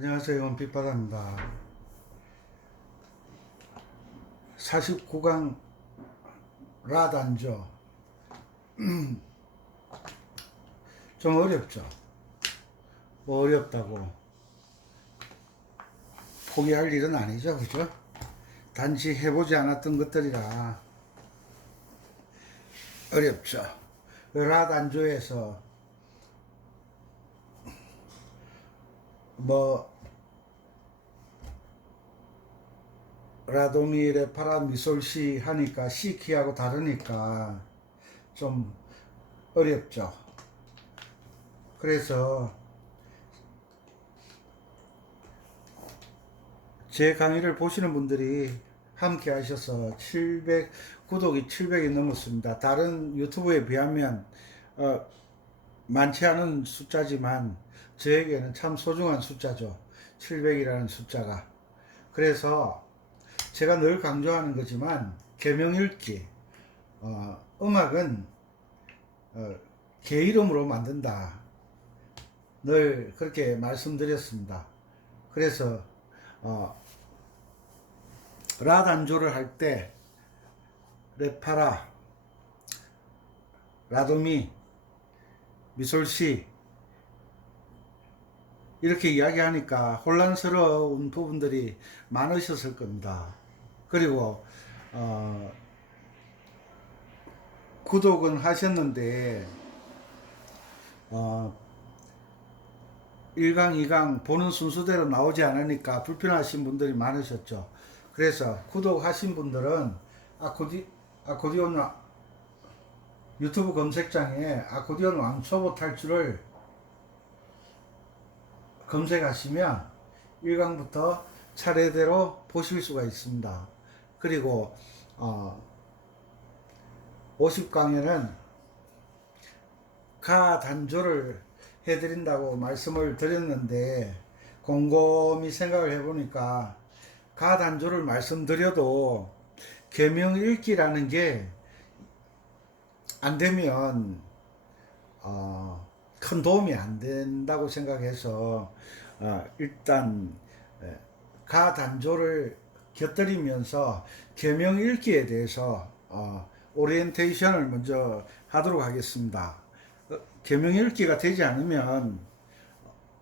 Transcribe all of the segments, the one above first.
안녕하세요. 원빛바다입니다. 49강 라단조 좀 어렵죠. 뭐 어렵다고 포기할 일은 아니죠, 그죠? 단지 해보지 않았던 것들이라 어렵죠. 라단조에서 뭐 라도미 레파라 미솔시 하니까 시키하고 다르니까 좀 어렵죠. 그래서 제 강의를 보시는 분들이 함께 하셔서 구독이 700이 넘었습니다. 다른 유튜브에 비하면 많지 않은 숫자지만 저에게는 참 소중한 숫자죠. 700이라는 숫자가. 그래서 제가 늘 강조하는 거지만 계명 읽기, 음악은 개 이름으로 만든다. 늘 그렇게 말씀드렸습니다. 그래서 라 단조를 할 때 레파라, 라도미, 미솔시 이렇게 이야기하니까 혼란스러운 부분들이 많으셨을 겁니다. 그리고 구독은 하셨는데 1강, 2강 보는 순서대로 나오지 않으니까 불편하신 분들이 많으셨죠. 그래서 구독하신 분들은 아코디온 유튜브 검색창에 아코디온 왕초보 탈출을 검색하시면 1강부터 차례대로 보실 수가 있습니다. 그리고 50강에는 가 단조를 해드린다고 말씀을 드렸는데 곰곰이 생각을 해보니까 가 단조를 말씀드려도 계명 읽기라는 게 안되면 큰 도움이 안 된다고 생각해서 일단 가 단조를 곁들이면서 계명 읽기에 대해서 오리엔테이션을 먼저 하도록 하겠습니다. 계명 읽기가 되지 않으면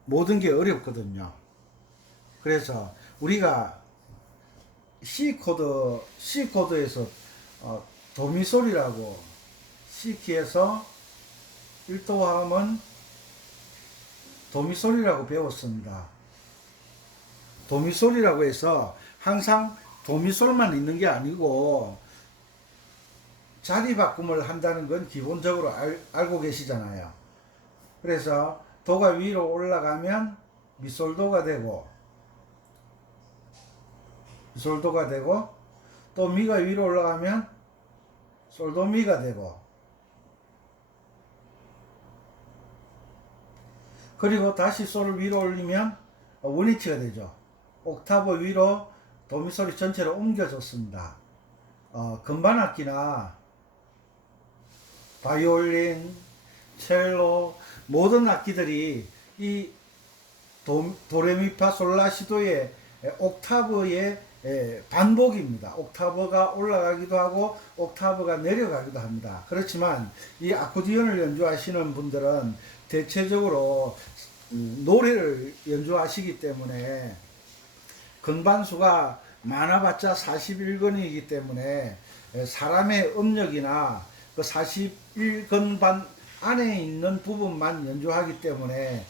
모든 게 어렵거든요. 그래서 우리가 C코드에서 도미솔이라고 C키에서 1도함은 도미솔이라고 배웠습니다. 도미솔이라고 해서 항상 도미솔만 있는 게 아니고 자리 바꿈을 한다는 건 기본적으로 알고 계시잖아요. 그래서 도가 위로 올라가면 미솔도가 되고 또 미가 위로 올라가면 솔도미가 되고 그리고 다시 솔을 위로 올리면 원위치가 되죠. 옥타브 위로 도미솔이 전체로 옮겨졌습니다. 건반악기나 바이올린, 첼로 모든 악기들이 이 도레미파솔라시도의 옥타브의 반복입니다. 옥타브가 올라가기도 하고 옥타브가 내려가기도 합니다. 그렇지만 이 아코디언을 연주하시는 분들은 대체적으로 노래를 연주하시기 때문에 건반수가 많아봤자 41건이기 때문에 사람의 음력이나 그 41건반 안에 있는 부분만 연주하기 때문에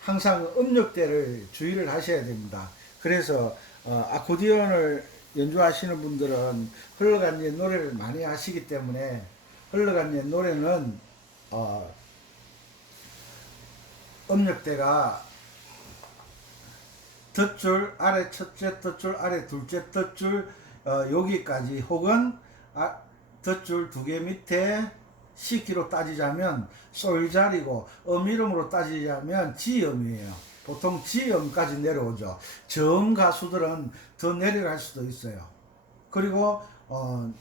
항상 음역대를 주의를 하셔야 됩니다. 그래서 아코디언을 연주하시는 분들은 흘러간 옛 노래를 많이 하시기 때문에 흘러간 옛 노래는 음역대가 덧줄 아래 첫째 덧줄 아래 둘째 덧줄 여기까지 혹은 덧줄 두 개 밑에 C키로 따지자면 솔자리고 이름으로 따지자면 G음이에요. 보통 G음까지 내려오죠. 저음 가수들은 더 내려갈 수도 있어요. 그리고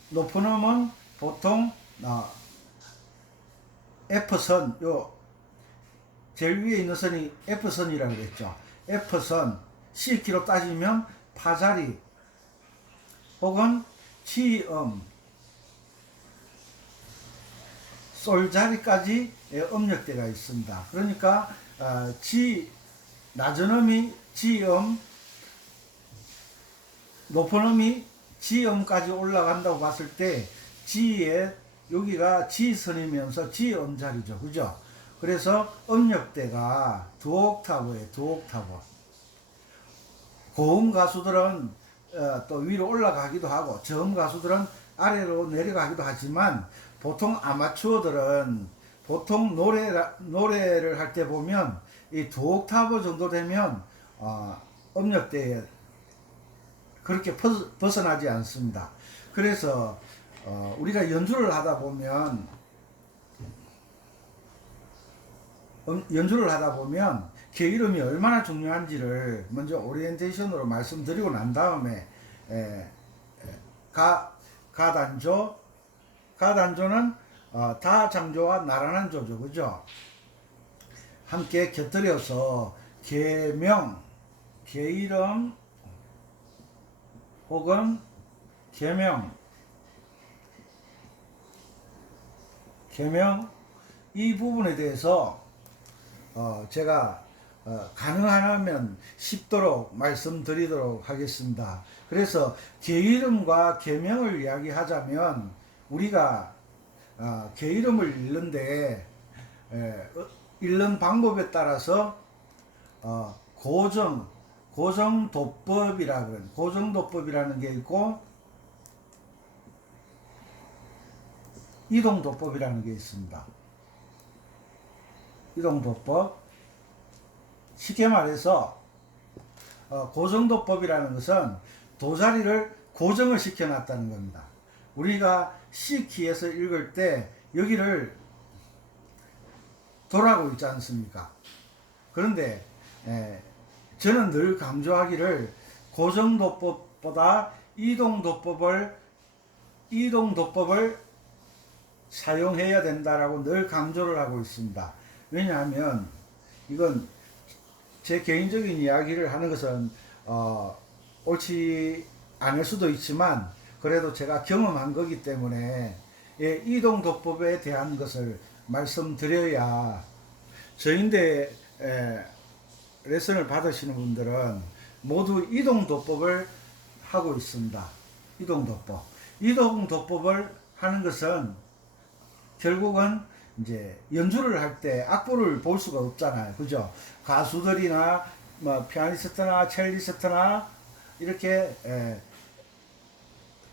높은 음은 보통 F선, 제일 위에 있는 선이 F선이라고 그랬죠. F선, C키로 따지면 파자리 혹은 G음, 솔자리까지 음역대가 있습니다. 그러니까 낮은 음이 G음, 높은 음이 G음까지 올라간다고 봤을 때 G에 여기가 G선이면서 G음자리죠. 그죠? 그래서 음역대가 두 옥타브예요. 두 옥타브. 고음 가수들은 또 위로 올라가기도 하고 저음 가수들은 아래로 내려가기도 하지만 보통 아마추어들은 보통 노래를 할 때 보면 이 두 옥타브 정도 되면 음역대에 그렇게 벗어나지 않습니다. 그래서 우리가 연주를 하다 보면 게으름이 얼마나 중요한지를 먼저 오리엔테이션으로 말씀드리고 난 다음에 가단조는 다장조와 나란한 조죠. 그죠? 함께 곁들여서 계명, 게이름 혹은 계명 이 부분에 대해서 제가 가능하면 쉽도록 말씀드리도록 하겠습니다. 그래서 계이름과 계명을 이야기하자면 우리가 계이름을 읽는 방법에 따라서 고정도법이라는 게 있고 이동도법이라는 게 있습니다. 이동도법. 쉽게 말해서 고정도법이라는 것은 도자리를 고정을 시켜놨다는 겁니다. 우리가 C키에서 읽을 때 여기를 돌아가고 있지 않습니까? 그런데 저는 늘 강조하기를 고정도법보다 이동도법을 사용해야 된다라고 늘 강조를 하고 있습니다. 왜냐하면 이건 제 개인적인 이야기를 하는 것은 옳지 않을 수도 있지만 그래도 제가 경험한 거기 때문에 이동도법에 대한 것을 말씀드려야 저인데 레슨을 받으시는 분들은 모두 이동도법을 하고 있습니다. 이동도법을 하는 것은 결국은 이제 연주를 할 때 악보를 볼 수가 없잖아요. 그죠? 가수들이나 뭐 피아니스트나 첼리스트나 이렇게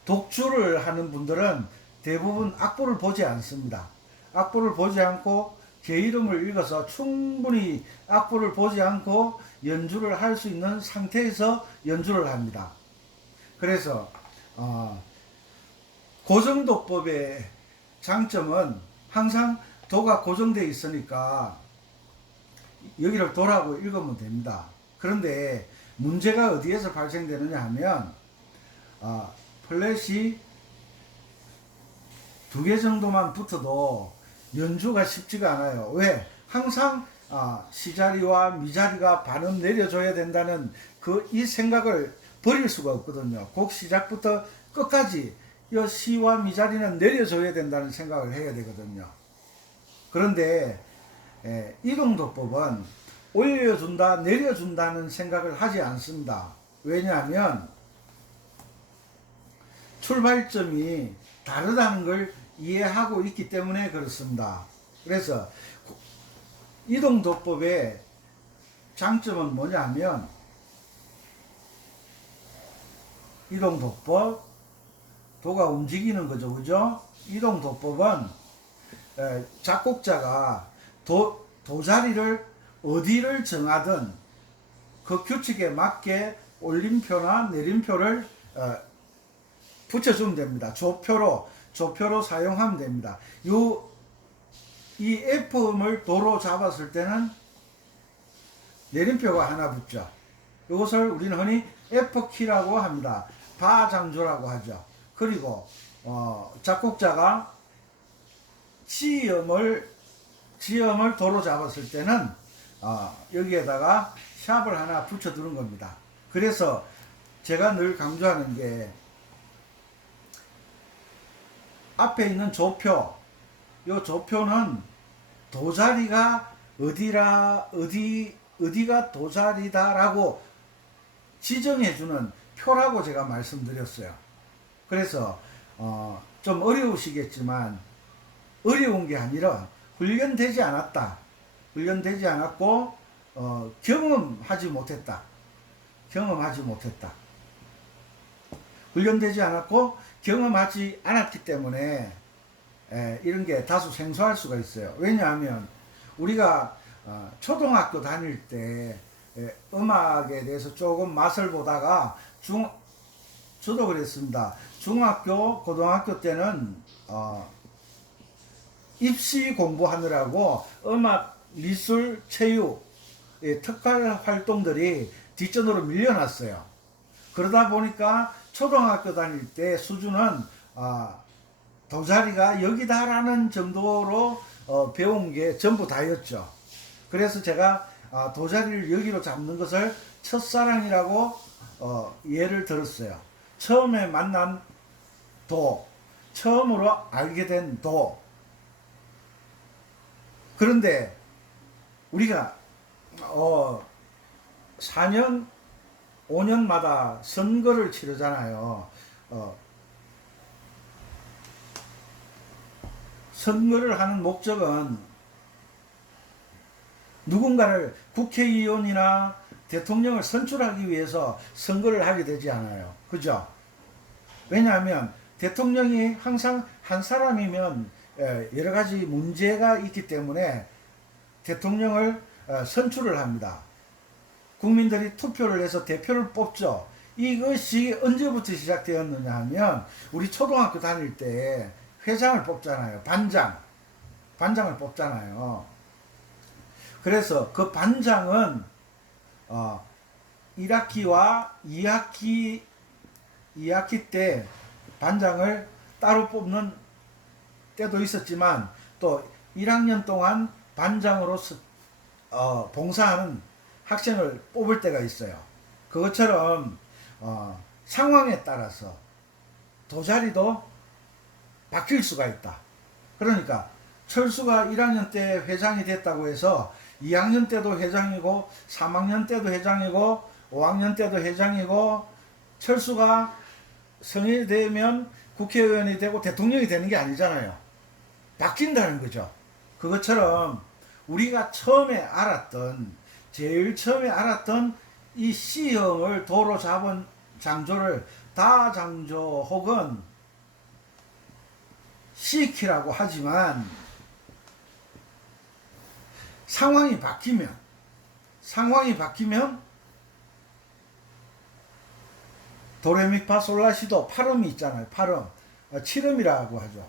독주를 하는 분들은 대부분 악보를 보지 않습니다. 악보를 보지 않고 게이름을 읽어서 충분히 악보를 보지 않고 연주를 할 수 있는 상태에서 연주를 합니다. 그래서 고정도법의 장점은 항상 도가 고정되어 있으니까 여기를 도라고 읽으면 됩니다. 그런데 문제가 어디에서 발생되느냐 하면 플랫이 2개 정도만 붙어도 연주가 쉽지가 않아요. 왜? 항상 시자리와 미자리가 반음 내려줘야 된다는 이 생각을 버릴 수가 없거든요. 곡 시작부터 끝까지 이 시와 미자리는 내려줘야 된다는 생각을 해야 되거든요. 그런데 이동도법은 올려준다 내려준다는 생각을 하지 않습니다. 왜냐하면 출발점이 다르다는 걸 이해하고 있기 때문에 그렇습니다. 그래서 이동도법의 장점은 뭐냐면 이동도법 도가 움직이는 거죠. 그죠? 이동도법은 작곡자가 도자리를 어디를 정하든 그 규칙에 맞게 올림표나 내림표를 붙여주면 됩니다. 조표로 사용하면 됩니다. 이 F음을 도로 잡았을 때는 내림표가 하나 붙죠. 이것을 우리는 흔히 F키라고 합니다. 바장조라고 하죠. 그리고 작곡자가 G음을 도로 잡았을 때는 여기에다가 샵을 하나 붙여두는 겁니다. 그래서 제가 늘 강조하는 게 앞에 있는 조표, 이 조표는 도자리가 어디가 도자리다라고 지정해주는 표라고 제가 말씀드렸어요. 그래서 좀 어려우시겠지만 어려운 게 아니라 훈련되지 않았다. 훈련되지 않았고 경험하지 못했다. 훈련되지 않았고 경험하지 않았기 때문에 이런 게 다소 생소할 수가 있어요. 왜냐하면 우리가 초등학교 다닐 때 음악에 대해서 조금 맛을 보다가 저도 그랬습니다. 중학교, 고등학교 때는 입시 공부하느라고 음악, 미술, 체육 특화 활동들이 뒷전으로 밀려났어요. 그러다 보니까 초등학교 다닐 때 수준은 도자리가 여기다라는 정도로 배운 게 전부 다였죠. 그래서 제가 도자리를 여기로 잡는 것을 첫사랑이라고 예를 들었어요. 처음에 만난 도, 처음으로 알게 된 도. 그런데 우리가 4년, 5년마다 선거를 치르잖아요. 선거를 하는 목적은 누군가를 국회의원이나 대통령을 선출하기 위해서 선거를 하게 되지 않아요. 그죠? 왜냐하면 대통령이 항상 한 사람이면 여러 가지 문제가 있기 때문에 대통령을 선출을 합니다. 국민들이 투표를 해서 대표를 뽑죠. 이것이 언제부터 시작되었느냐 하면 우리 초등학교 다닐 때 회장을 뽑잖아요. 반장을 뽑잖아요. 그래서 그 반장은 1학기와 2학기 때 반장을 따로 뽑는 때도 있었지만 또 1학년 동안 반장으로서 봉사하는 학생을 뽑을 때가 있어요. 그것처럼 상황에 따라서 도자리도 바뀔 수가 있다. 그러니까 철수가 1학년 때 회장이 됐다고 해서 2학년 때도 회장이고 3학년 때도 회장이고 5학년 때도 회장이고 철수가 성인이 되면 국회의원이 되고 대통령이 되는 게 아니잖아요. 바뀐다는 거죠. 그것처럼 우리가 제일 처음에 알았던 이 C형을 도로 잡은 장조를 다장조 혹은 C키라고 하지만 상황이 바뀌면 도레미파솔라시도 8음이 있잖아요. 8음 7음이라고 하죠.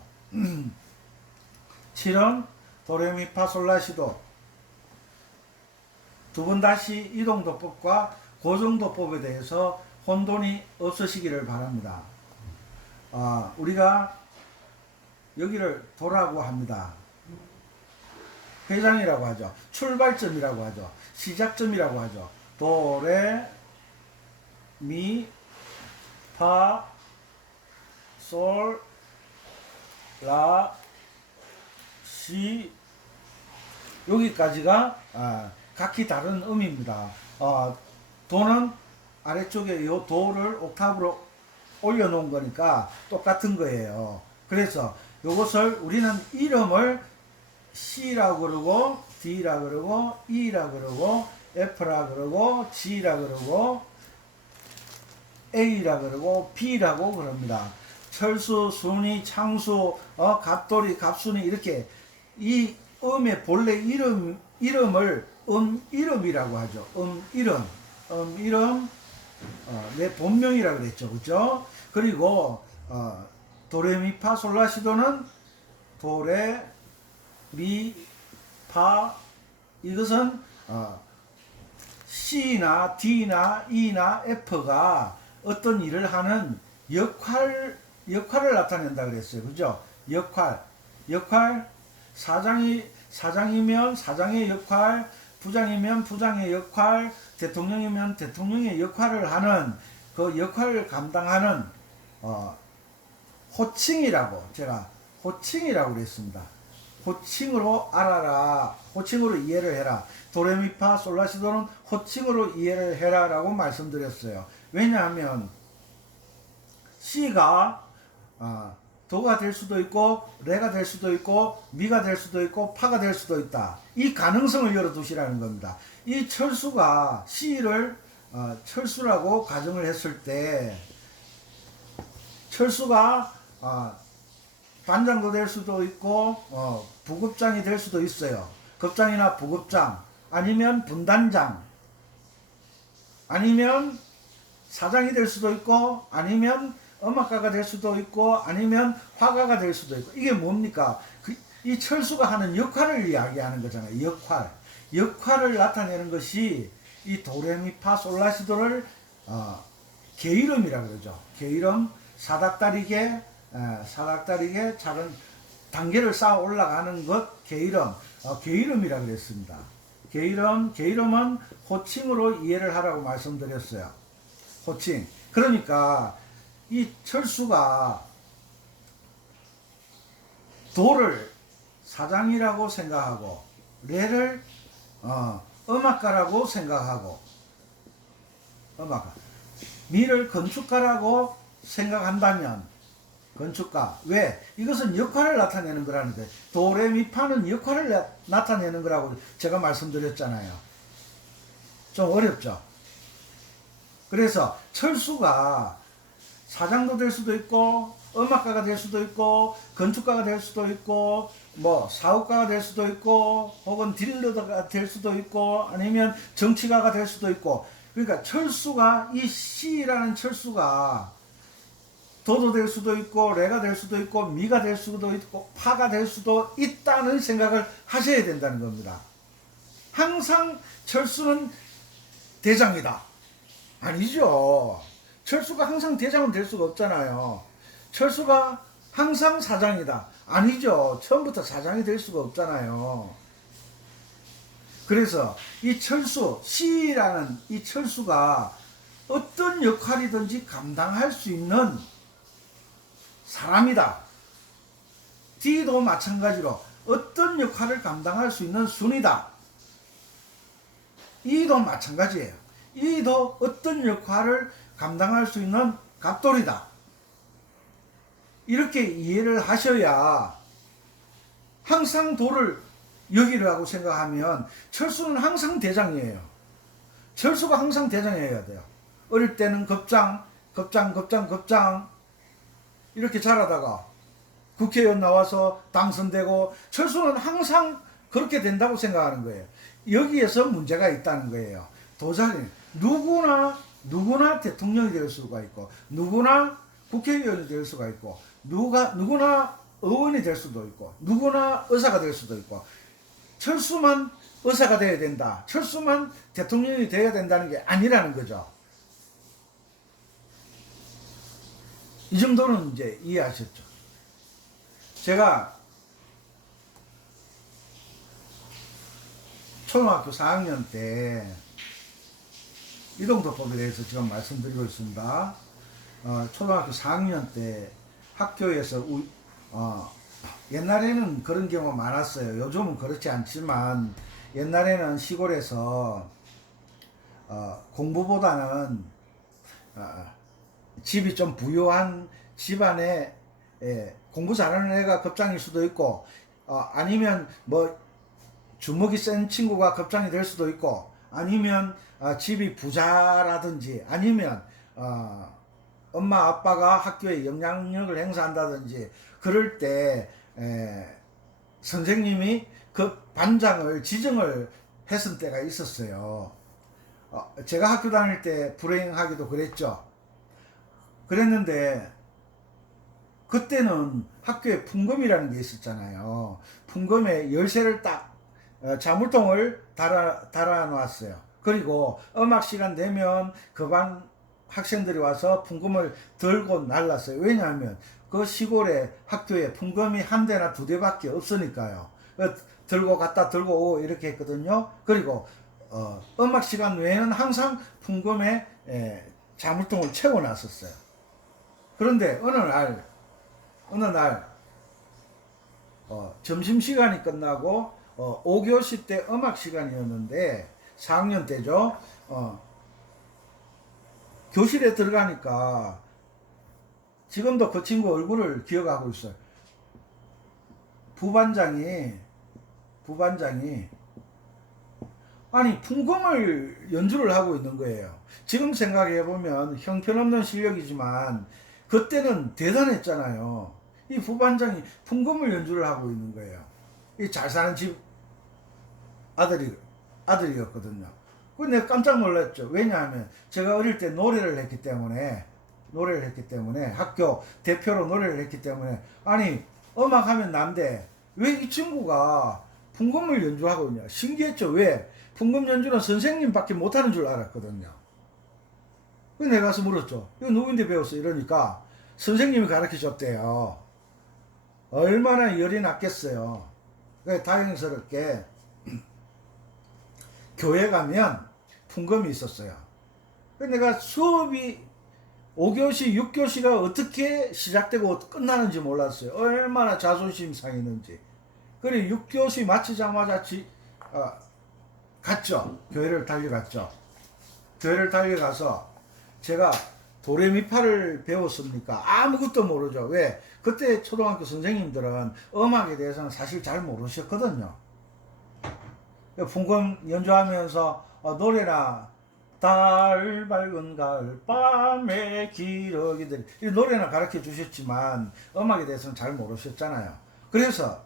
7음 도레미파솔라시도 두 번 다시 이동도법과 고정도법에 대해서 혼돈이 없으시기를 바랍니다. 우리가 여기를 도라고 합니다. 회장이라고 하죠. 출발점이라고 하죠. 시작점이라고 하죠. 도, 레, 미, 파, 솔, 라, 시 여기까지가 각기 다른 음입니다. 도는 아래쪽에 이 도를 옥타브로 올려놓은 거니까 똑같은 거예요. 그래서 이것을 우리는 이름을 C라 그러고 D라 그러고 E라 그러고 F라 그러고 G라 그러고 A라 그러고 B라고 그럽니다. 철수, 순위, 창수, 갑돌이, 갑순이 이렇게 이 음의 본래 이름을 이름이라고 하죠. 이름, 내 본명이라 그랬죠. 그죠? 그리고 도레미파솔라시도는 도레, 미, 파 이것은 C나 D나 E나 F가 어떤 일을 하는 역할을 나타낸다 그랬어요. 그죠? 역할 사장이면 사장의 역할, 부장이면 부장의 역할, 대통령이면 대통령의 역할을 하는 그 역할을 감당하는 호칭이라고 제가 호칭이라고 그랬습니다. 호칭으로 알아라. 호칭으로 이해를 해라. 도레미파 솔라시도는 호칭으로 이해를 해라 라고 말씀드렸어요. 왜냐하면 C가 도가 될 수도 있고 레가 될 수도 있고 미가 될 수도 있고 파가 될 수도 있다. 이 가능성을 열어두시라는 겁니다. 이 철수가 C를 철수라고 가정을 했을 때 철수가 반장도 될 수도 있고 부급장이 될 수도 있어요. 급장이나 부급장 아니면 분단장 아니면 사장이 될 수도 있고 아니면 음악가가 될 수도 있고 아니면 화가가 될 수도 있고 이게 뭡니까? 이 철수가 하는 역할을 이야기하는 거잖아요. 역할을 나타내는 것이 이 도레미파 솔라시도를 계이름이라고 그러죠. 계이름 사닥다리게 작은 단계를 쌓아 올라가는 것 계이름 계이름이라고 그랬습니다. 계이름은 호칭으로 이해를 하라고 말씀드렸어요. 호칭. 그러니까 이 철수가 도를 사장이라고 생각하고 레를 음악가라고 생각하고 음악가 미를 건축가라고 생각한다면 건축가 왜? 이것은 역할을 나타내는 거라는 거예요. 도레미파는 역할을 나타내는 거라고 제가 말씀드렸잖아요. 좀 어렵죠? 그래서 철수가 사장도 될 수도 있고 음악가가 될 수도 있고 건축가가 될 수도 있고 뭐 사업가가 될 수도 있고 혹은 딜러가 될 수도 있고 아니면 정치가가 될 수도 있고 그러니까 철수가 이 C라는 철수가 도도 될 수도 있고 레가 될 수도 있고 미가 될 수도 있고 파가 될 수도 있다는 생각을 하셔야 된다는 겁니다. 항상 철수는 대장이다. 아니죠. 철수가 항상 대장은 될 수가 없잖아요. 철수가 항상 사장이다. 아니죠. 처음부터 사장이 될 수가 없잖아요. 그래서 이 철수, C라는 이 철수가 어떤 역할이든지 감당할 수 있는 사람이다. D도 마찬가지로 어떤 역할을 감당할 수 있는 순이다. E도 마찬가지예요. E도 어떤 역할을 감당할 수 있는 갑돌이다. 이렇게 이해를 하셔야 항상 도를 여기라고 생각하면 철수는 항상 대장이에요. 철수가 항상 대장이어야 돼요. 어릴 때는 급장 이렇게 자라다가 국회의원 나와서 당선되고 철수는 항상 그렇게 된다고 생각하는 거예요. 여기에서 문제가 있다는 거예요. 도자기 누구나 대통령이 될 수가 있고 누구나 국회의원이 될 수가 있고 누구나 의원이 될 수도 있고 누구나 의사가 될 수도 있고 철수만 의사가 돼야 된다. 철수만 대통령이 돼야 된다는 게 아니라는 거죠. 이 정도는 이제 이해하셨죠. 제가 초등학교 4학년 때 이동도법에 대해서 지금 말씀드리고 있습니다. 초등학교 4학년 때 학교에서 옛날에는 그런 경우가 많았어요. 요즘은 그렇지 않지만 옛날에는 시골에서 공부보다는 집이 좀 부유한 집안에 공부 잘하는 애가 급장일 수도 있고 아니면 뭐 주먹이 센 친구가 급장이 될 수도 있고 아니면 집이 부자라든지 아니면 엄마 아빠가 학교에 영향력을 행사한다든지 그럴 때 선생님이 그 반장을 지정을 했을 때가 있었어요. 제가 학교 다닐 때 불행하기도 그랬죠. 그랬는데 그때는 학교에 풍금이라는 게 있었잖아요. 풍금에 열쇠를 딱 자물통을 달아 놨어요. 그리고 음악 시간 되면 그 반 학생들이 와서 풍금을 들고 날랐어요. 왜냐하면 그 시골에 학교에 풍금이 한 대나 두 대밖에 없으니까요. 들고 갔다 들고 오고 이렇게 했거든요. 그리고 음악 시간 외에는 항상 풍금에 자물통을 채워놨었어요. 그런데 어느 날 점심시간이 끝나고 5교시 때 음악 시간이었는데 4학년 때죠. 교실에 들어가니까 지금도 그 친구 얼굴을 기억하고 있어요. 부반장이 아니 풍금을 연주를 하고 있는 거예요. 지금 생각해 보면 형편없는 실력이지만 그때는 대단했잖아요. 이 부반장이 풍금을 연주를 하고 있는 거예요. 이 잘 사는 집 아들이었거든요. 그 내가 깜짝 놀랐죠. 왜냐하면 제가 어릴 때 노래를 했기 때문에 학교 대표로 노래를 했기 때문에 아니 음악 하면 난데 왜 이 친구가 풍금을 연주하고 있냐 신기했죠. 왜? 풍금 연주는 선생님밖에 못하는 줄 알았거든요. 그래서 내가 가서 물었죠. 이거 누구인데 배웠어? 이러니까 선생님이 가르쳐 줬대요. 얼마나 열이 났겠어요. 그래서 다행스럽게 교회 가면 풍금이 있었어요. 그래서 내가 수업이 5교시, 6교시가 어떻게 시작되고 끝나는지 몰랐어요. 얼마나 자존심 상했는지. 그리고 6교시 마치자마자 갔죠. 교회를 달려갔죠. 교회를 달려가서 제가 도레미파를 배웠습니까? 아무것도 모르죠. 왜? 그때 초등학교 선생님들은 음악에 대해서는 사실 잘 모르셨거든요. 풍금 연주하면서 노래나 달 밝은 가을 밤의 기러기들 이 노래나 가르쳐 주셨지만 음악에 대해서는 잘 모르셨잖아요. 그래서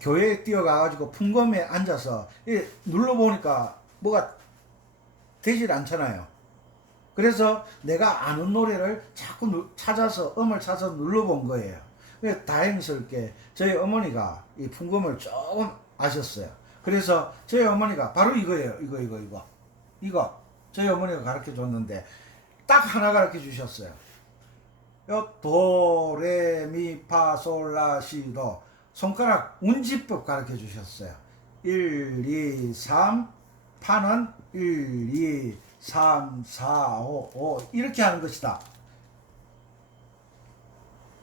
교회에 뛰어가가지고 풍금에 앉아서 눌러보니까 뭐가 되질 않잖아요. 그래서 내가 아는 노래를 자꾸 찾아서 음을 찾아서 눌러본 거예요. 다행스럽게 저희 어머니가 이 풍금을 조금 아셨어요. 그래서 저희 어머니가 바로 이거예요. 이거 저희 어머니가 가르쳐 줬는데 딱 하나 가르쳐 주셨어요. 도레미파솔라시도 손가락 운지법 가르쳐 주셨어요. 1, 2, 3 파는 1, 2, 3, 4, 5 이렇게 하는 것이다.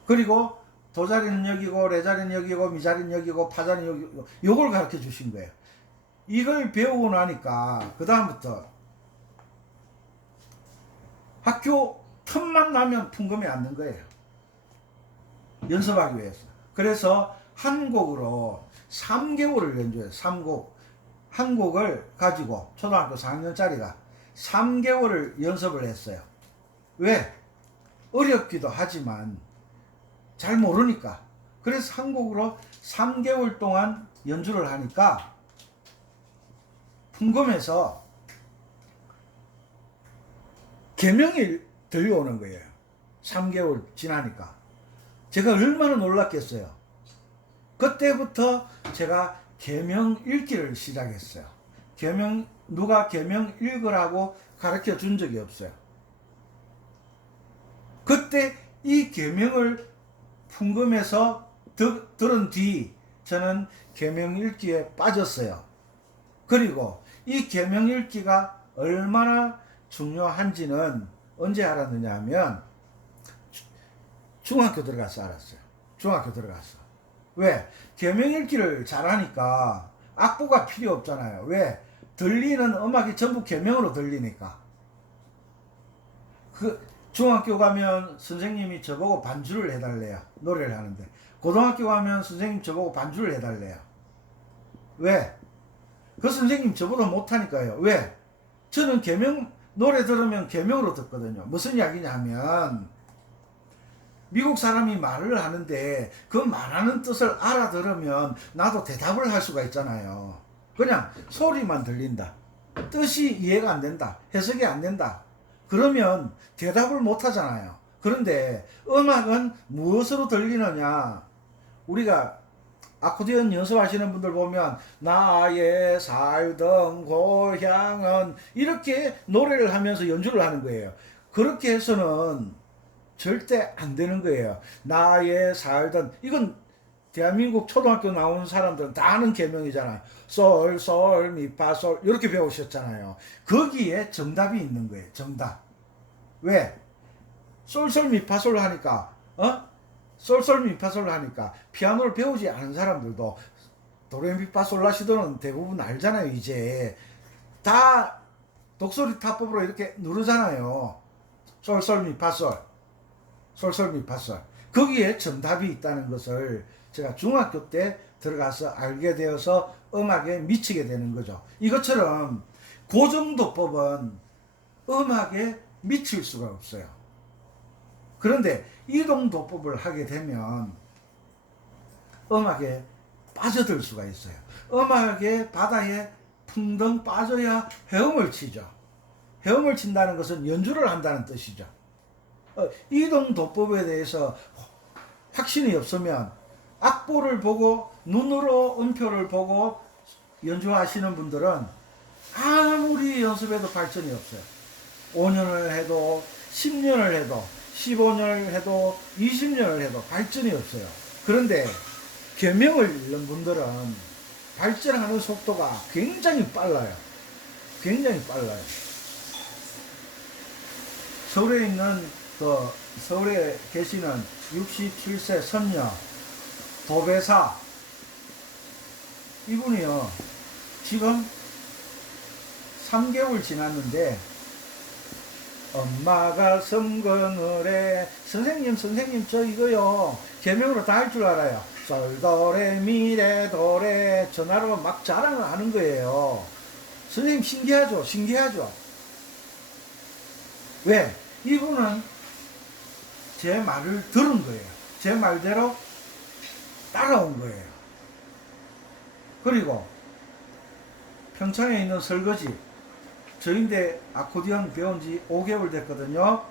그리고 도자리는 여기고 레자리는 여기고 미자리는 여기고 파자리는 여기고 요걸 가르쳐 주신 거예요. 이걸 배우고 나니까 그 다음부터 학교 틈만 나면 풍금에 앉는 거예요. 연습하기 위해서. 그래서 한 곡으로 3개월을 연주해요. 3곡. 한 곡을 가지고 초등학교 4학년짜리가 3개월을 연습을 했어요. 왜? 어렵기도 하지만 잘 모르니까. 그래서 한 곡으로 3개월 동안 연주를 하니까 풍금에서 계명이 들려오는 거예요. 3개월 지나니까. 제가 얼마나 놀랐겠어요. 그때부터 제가 계명 읽기를 시작했어요. 누가 계명 읽으라고 가르쳐 준 적이 없어요. 그때 이 계명을 풍금에서 들은 뒤 저는 계명 읽기에 빠졌어요. 그리고 이 계명 읽기가 얼마나 중요한지는 언제 알았느냐 하면 중학교 들어가서 알았어요. 중학교 들어가서. 왜? 계명 읽기를 잘하니까 악보가 필요 없잖아요. 왜? 들리는 음악이 전부 계명으로 들리니까. 중학교 가면 선생님이 저보고 반주를 해달래요. 노래를 하는데. 고등학교 가면 선생님 저보고 반주를 해달래요. 왜? 그 선생님 저보다 못하니까요. 왜? 저는 노래 들으면 계명으로 듣거든요. 무슨 이야기냐 하면 미국 사람이 말을 하는데 그 말하는 뜻을 알아들으면 나도 대답을 할 수가 있잖아요. 그냥 소리만 들린다. 뜻이 이해가 안 된다. 해석이 안 된다. 그러면 대답을 못 하잖아요. 그런데 음악은 무엇으로 들리느냐? 우리가 아코디언 연습하시는 분들 보면 나의 살던 고향은 이렇게 노래를 하면서 연주를 하는 거예요. 그렇게 해서는 절대 안 되는 거예요. 나의 살던 이건 대한민국 초등학교 나오는 사람들은 다 아는 계명이잖아요. 솔, 솔, 미, 파, 솔 이렇게 배우셨잖아요. 거기에 정답이 있는 거예요. 정답. 왜? 솔, 솔, 미, 파, 솔 하니까 솔, 솔, 미, 파, 솔 하니까 피아노를 배우지 않은 사람들도 도레미파솔라시도는 대부분 알잖아요. 이제 다 독소리 타법으로 이렇게 누르잖아요. 솔, 솔, 미, 파, 솔. 솔, 솔, 미, 파, 솔. 거기에 정답이 있다는 것을 제가 중학교 때 들어가서 알게 되어서 음악에 미치게 되는 거죠. 이것처럼 고정도법은 음악에 미칠 수가 없어요. 그런데 이동도법을 하게 되면 음악에 빠져들 수가 있어요. 음악의 바다에 풍덩 빠져야 헤엄을 치죠. 헤엄을 친다는 것은 연주를 한다는 뜻이죠. 이동도법에 대해서 확신이 없으면 악보를 보고 눈으로 음표를 보고 연주하시는 분들은 아무리 연습해도 발전이 없어요. 5년을 해도 10년을 해도 15년을 해도 20년을 해도 발전이 없어요. 그런데 계명을 읽는 분들은 발전하는 속도가 굉장히 빨라요. 굉장히 빨라요. 서울에 있는 서울에 계시는 67세 선녀 도배사 이분이요 지금 3개월 지났는데 엄마가 섬건을 해 선생님 저 이거요 계명으로 다 할 줄 알아요. 솔도레미레도레 전화로 막 자랑을 하는 거예요. 선생님 신기하죠. 왜? 이분은 제 말을 들은 거예요. 제 말대로 따라온 거예요. 그리고 평창에 있는 설거지 저인데 아코디언 배운 지 5개월 됐거든요.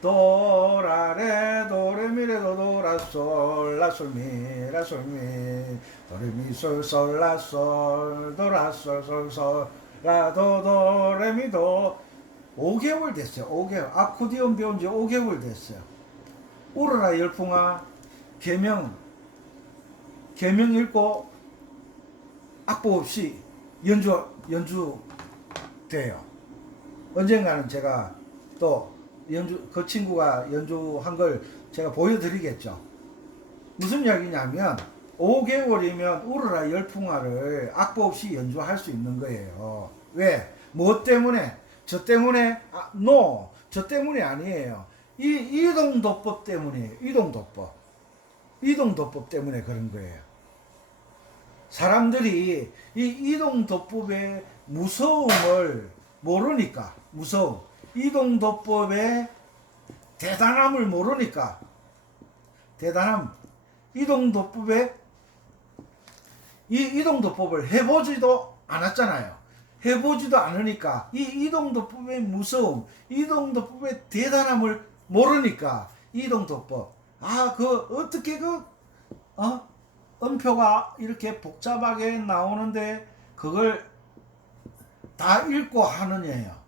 도라레 도레미레도 도라솔 라솔미 라솔미 도레미솔솔 라솔 도라솔 솔솔 라도 도레미도 5개월 됐어요. 5개월. 아코디언 배운 지 5개월 됐어요. 울어라 열풍아 계명 읽고 악보 없이 연주 돼요. 언젠가는 제가 또 그 친구가 연주한 걸 제가 보여드리겠죠. 무슨 이야기냐면 5개월이면 울어라 열풍아를 악보 없이 연주할 수 있는 거예요. 왜? 뭐 때문에? 저 때문에? no. 저 때문이 아니에요. 이동도법 때문이에요. 이동도법 때문에 그런 거예요. 사람들이 이 이동도법의 무서움을 모르니까 이동도법의 대단함을 모르니까 이동도법의 이동도법을 해보지도 않았잖아요. 해보지도 않으니까 이 이동도법의 무서움, 이동도법의 대단함을 모르니까 이동도법 어떻게 음표가 이렇게 복잡하게 나오는데 그걸 다 읽고 하느냐요.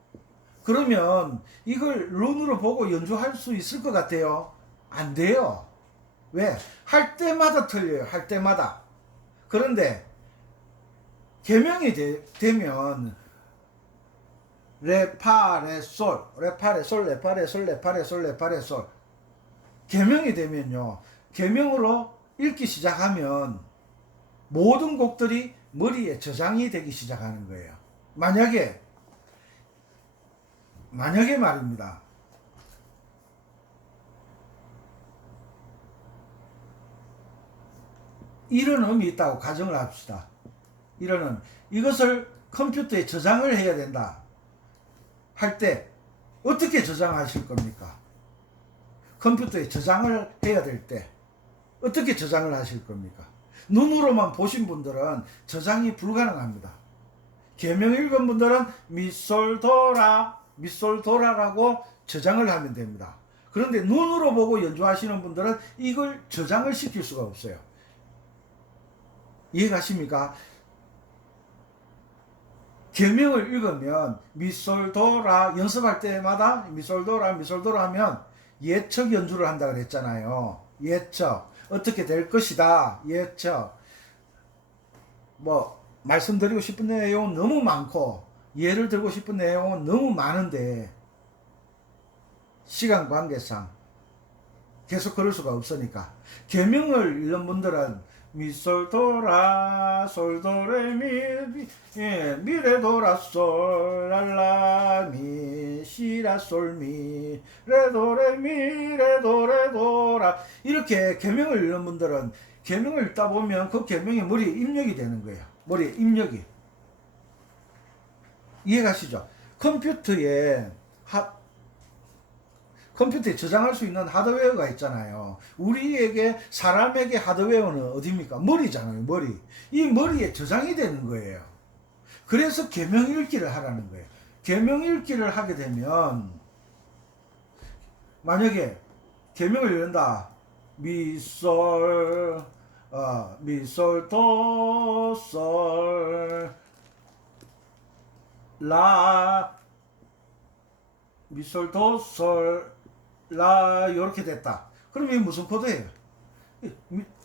그러면 이걸 눈으로 보고 연주할 수 있을 것 같아요? 안 돼요. 왜? 할 때마다 틀려요. 할 때마다. 그런데 계명이 되면 레파레솔 계명이 되면요. 계명으로 읽기 시작하면 모든 곡들이 머리에 저장이 되기 시작하는 거예요. 만약에 말입니다. 이런 음이 있다고 가정을 합시다. 이것을 컴퓨터에 저장을 해야 된다 할 때 어떻게 저장하실 겁니까? 컴퓨터에 저장을 해야 될 때 어떻게 저장을 하실 겁니까? 눈으로만 보신 분들은 저장이 불가능합니다. 계명 읽은 분들은 미솔도라라고 저장을 하면 됩니다. 그런데 눈으로 보고 연주하시는 분들은 이걸 저장을 시킬 수가 없어요. 이해가십니까? 계명을 읽으면 미솔도라 연습할 때마다 미솔도라 하면 예측 연주를 한다 그랬잖아요. 예측. 어떻게 될 것이다. 예측. 뭐 말씀드리고 싶은 내용은 너무 많고 예를 들고 싶은 내용은 너무 많은데 시간 관계상 계속 그럴 수가 없으니까 계명을 읽는 분들은 미솔도라 솔도레미 미레도라 솔랄라 미 시라 솔미 레도레미 레도레도라 이렇게 계명을 읽는 분들은 계명을 읽다 보면 그 계명이 머리에 입력이 되는 거예요. 머리에 입력이. 이해가시죠? 컴퓨터에 저장할 수 있는 하드웨어가 있잖아요. 우리에게 사람에게 하드웨어는 어디입니까? 머리잖아요. 머리. 이 머리에 저장이 되는 거예요. 그래서 계명 읽기를 하라는 거예요. 계명 읽기를 하게 되면 만약에 계명을 읽는다. 미솔 미솔 도솔 라 미솔 도솔 라 이렇게 됐다. 그럼 이게 무슨 코드예요?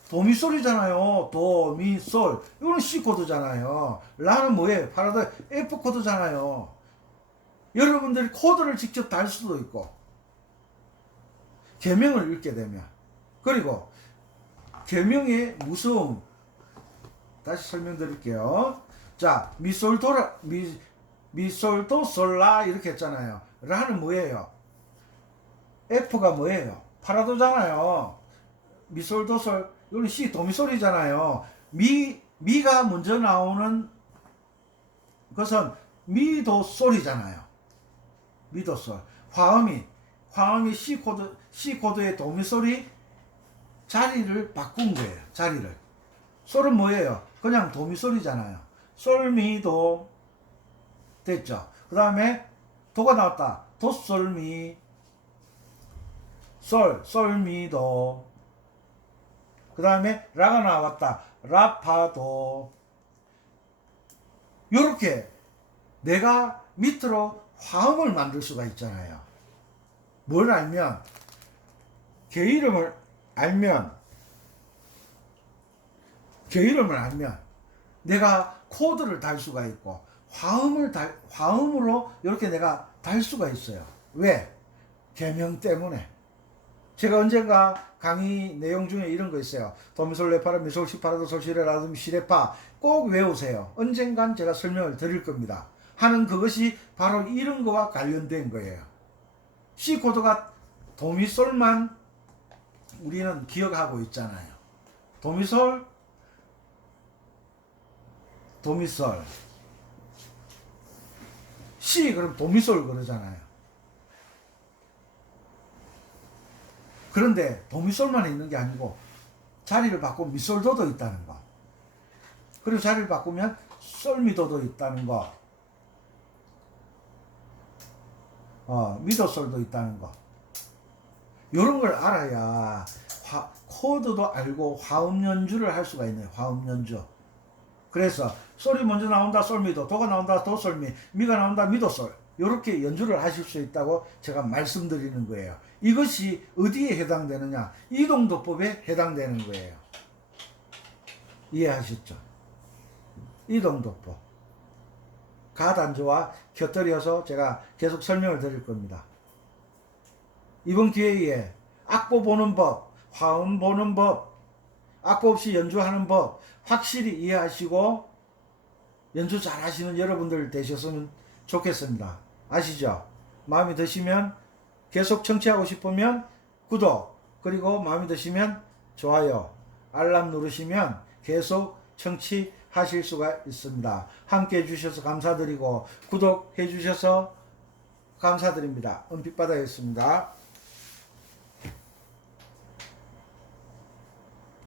도미솔이잖아요. 도미솔 이거는 C 코드잖아요. 라는 뭐예요? 파라다 F 코드잖아요. 여러분들이 코드를 직접 달 수도 있고 계명을 읽게 되면 그리고 계명의 무서움 다시 설명드릴게요. 자 미솔도라 미솔도 솔라 이렇게 했잖아요. 라는 뭐예요? F가 뭐예요? 파라도잖아요. 미솔도솔 이건 C 도미솔이잖아요. 미가 먼저 나오는 것은 미도솔이잖아요. 미도솔 화음이 C 코드의 도미솔이 자리를 바꾼 거예요. 자리를. 솔은 뭐예요? 그냥 도미솔이잖아요. 솔미도 됐죠. 그 다음에 도가 나왔다. 도솔미 솔미도. 그 다음에 라가 나왔다. 라파도. 요렇게 내가 밑으로 화음을 만들 수가 있잖아요. 뭘 알면 개 이름을 알면 내가 코드를 달 수가 있고 화음으로 이렇게 내가 달 수가 있어요. 왜? 계명 때문에. 제가 언젠가 강의 내용 중에 이런 거 있어요. 도미솔 레파라 미솔 시파라도 솔시레 라도 시레파 꼭 외우세요. 언젠간 제가 설명을 드릴 겁니다. 하는 그것이 바로 이런 거와 관련된 거예요. C 코드가 도미솔만 우리는 기억하고 있잖아요. 도미솔 C 그럼 도미솔 그러잖아요. 그런데 도미솔만 있는 게 아니고 자리를 바꾸면 미솔도도 있다는 거. 그리고 자리를 바꾸면 솔미도도 있다는 거. 미도솔도 있다는 거. 이런 걸 알아야 코드도 알고 화음 연주를 할 수가 있네요. 화음 연주. 그래서 솔이 먼저 나온다 솔미도, 도가 나온다 도솔미, 미가 나온다 미도솔. 이렇게 연주를 하실 수 있다고 제가 말씀드리는 거예요. 이것이 어디에 해당되느냐? 이동도법에 해당되는 거예요. 이해하셨죠? 이동도법. 가단조와 곁들여서 제가 계속 설명을 드릴 겁니다. 이번 기회에 악보 보는 법, 화음 보는 법, 악보 없이 연주하는 법 확실히 이해하시고 연주 잘 하시는 여러분들 되셨으면 좋겠습니다. 아시죠? 마음에 드시면 계속 청취하고 싶으면 구독, 그리고 마음에 드시면 좋아요, 알람 누르시면 계속 청취하실 수가 있습니다. 함께 해주셔서 감사드리고 구독해 주셔서 감사드립니다. 은빛바다였습니다.